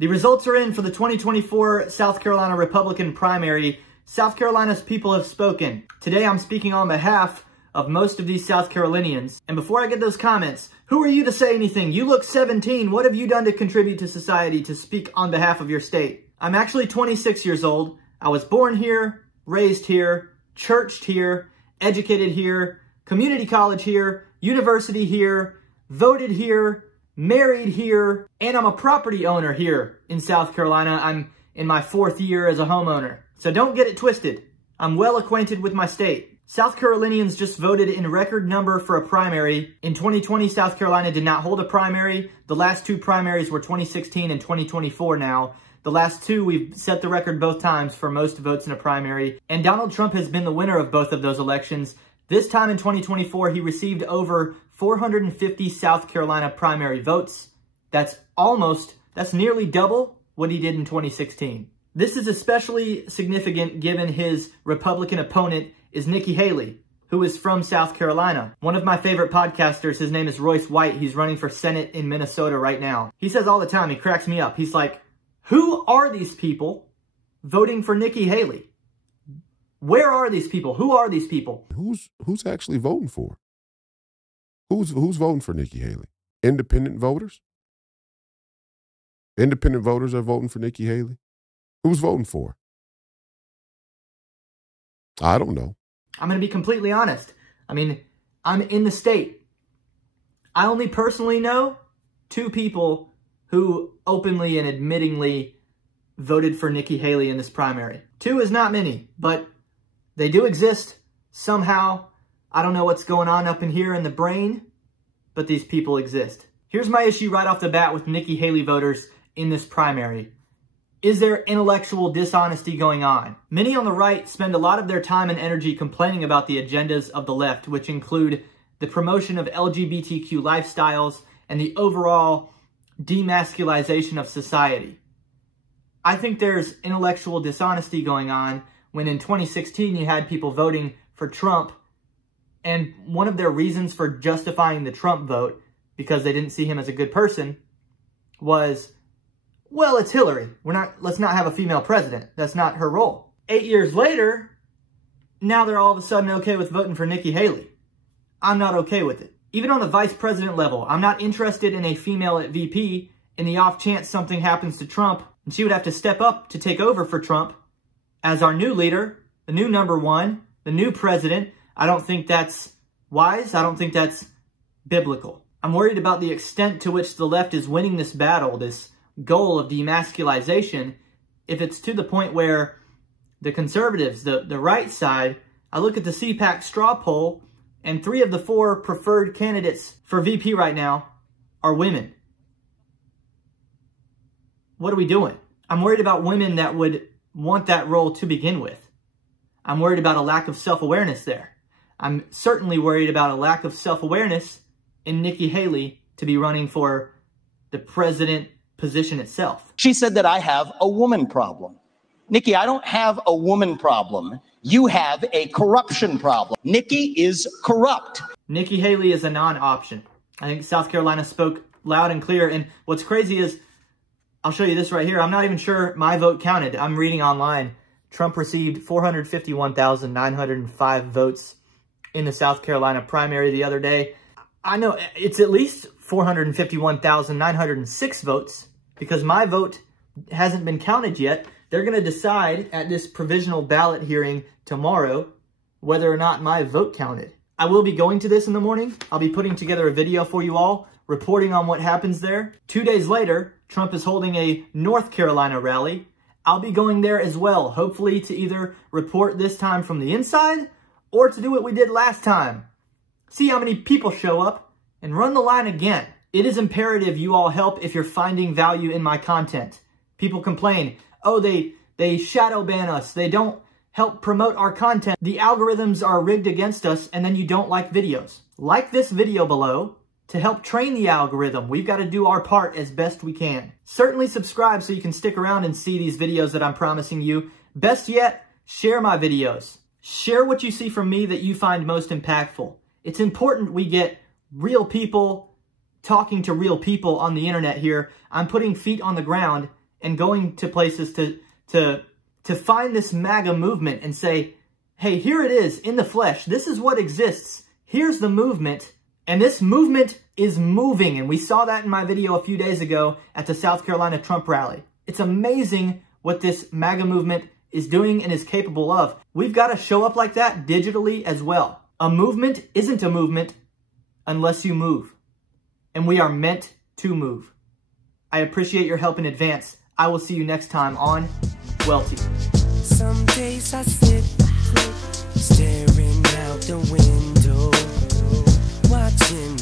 The results are in for the 2024 South Carolina Republican primary. South Carolina's people have spoken. Today I'm speaking on behalf of most of these South Carolinians. And before I get those comments, who are you to say anything? You look 17. What have you done to contribute to society to speak on behalf of your state? I'm actually 26 years old. I was born here, raised here, churched here, educated here, community college here, university here, voted here, married here, and I'm a property owner here in South Carolina. I'm in my 4th year as a homeowner. So don't get it twisted. I'm well acquainted with my state. South Carolinians just voted in record number for a primary. In 2020, South Carolina did not hold a primary. The last 2 primaries were 2016 and 2024 now. The last 2, we've set the record both times for most votes in a primary. And Donald Trump has been the winner of both of those elections. This time in 2024, he received over 450 South Carolina primary votes. That's nearly double what he did in 2016. This is especially significant given his Republican opponent is Nikki Haley, who is from South Carolina. One of my favorite podcasters, his name is Royce White. He's running for Senate in Minnesota right now. He says all the time, he cracks me up. He's like, who are these people voting for Nikki Haley? Where are these people? Who are these people? Who's actually voting for her? Who's voting for Nikki Haley? Independent voters? Independent voters are voting for Nikki Haley? Who's voting for her? I don't know. I'm going to be completely honest. I mean, I'm in the state. I only personally know 2 people who openly and admittingly voted for Nikki Haley in this primary. 2 is not many, but they do exist somehow. I don't know what's going on up in here in the brain, but these people exist. Here's my issue right off the bat with Nikki Haley voters in this primary. Is there intellectual dishonesty going on? Many on the right spend a lot of their time and energy complaining about the agendas of the left, which include the promotion of LGBTQ lifestyles and the overall demasculization of society. I think there's intellectual dishonesty going on when in 2016 you had people voting for Trump, and one of their reasons for justifying the Trump vote, because they didn't see him as a good person, was, well, it's Hillary. Let's not have a female president. That's not her role. 8 years later, now they're all of a sudden okay with voting for Nikki Haley. I'm not okay with it. Even on the vice president level, I'm not interested in a female at VP. In the off chance something happens to Trump, and she would have to step up to take over for Trump as our new leader, the new #1, the new president. I don't think that's wise. I don't think that's biblical. I'm worried about the extent to which the left is winning this battle, this goal of demasculization, if it's to the point where the conservatives, the right side, I look at the CPAC straw poll, and 3 of the 4 preferred candidates for VP right now are women. What are we doing? I'm worried about women that would want that role to begin with. I'm worried about a lack of self-awareness there. I'm certainly worried about a lack of self-awareness in Nikki Haley to be running for the president position itself. She said that I have a woman problem. Nikki, I don't have a woman problem. You have a corruption problem. Nikki is corrupt. Nikki Haley is a non-option. I think South Carolina spoke loud and clear. And what's crazy is, I'll show you this right here. I'm not even sure my vote counted. I'm reading online. Trump received 451,905 votes in the South Carolina primary the other day. I know it's at least 451,906 votes because my vote hasn't been counted yet. They're going to decide at this provisional ballot hearing tomorrow whether or not my vote counted. I will be going to this in the morning. I'll be putting together a video for you all, reporting on what happens there. 2 days later, Trump is holding a North Carolina rally. I'll be going there as well, hopefully to either report this time from the inside or to do what we did last time. See how many people show up and run the line again. It is imperative you all help if you're finding value in my content. People complain, oh, they shadow ban us. They don't help promote our content. The algorithms are rigged against us, and then you don't like videos. Like this video below to help train the algorithm. We've got to do our part as best we can. Certainly subscribe so you can stick around and see these videos that I'm promising you. Best yet, share my videos. Share what you see from me that you find most impactful. It's important we get real people talking to real people on the internet here. I'm putting feet on the ground and going to places to find this MAGA movement and say, hey, here it is in the flesh. This is what exists. Here's the movement. And this movement is moving. And we saw that in my video a few days ago at the South Carolina Trump rally. It's amazing what this MAGA movement is doing and is capable of. We've got to show up like that digitally as well. A movement isn't a movement unless you move. And we are meant to move. I appreciate your help in advance. I will see you next time on Welty. Some days I sit staring out the window, watching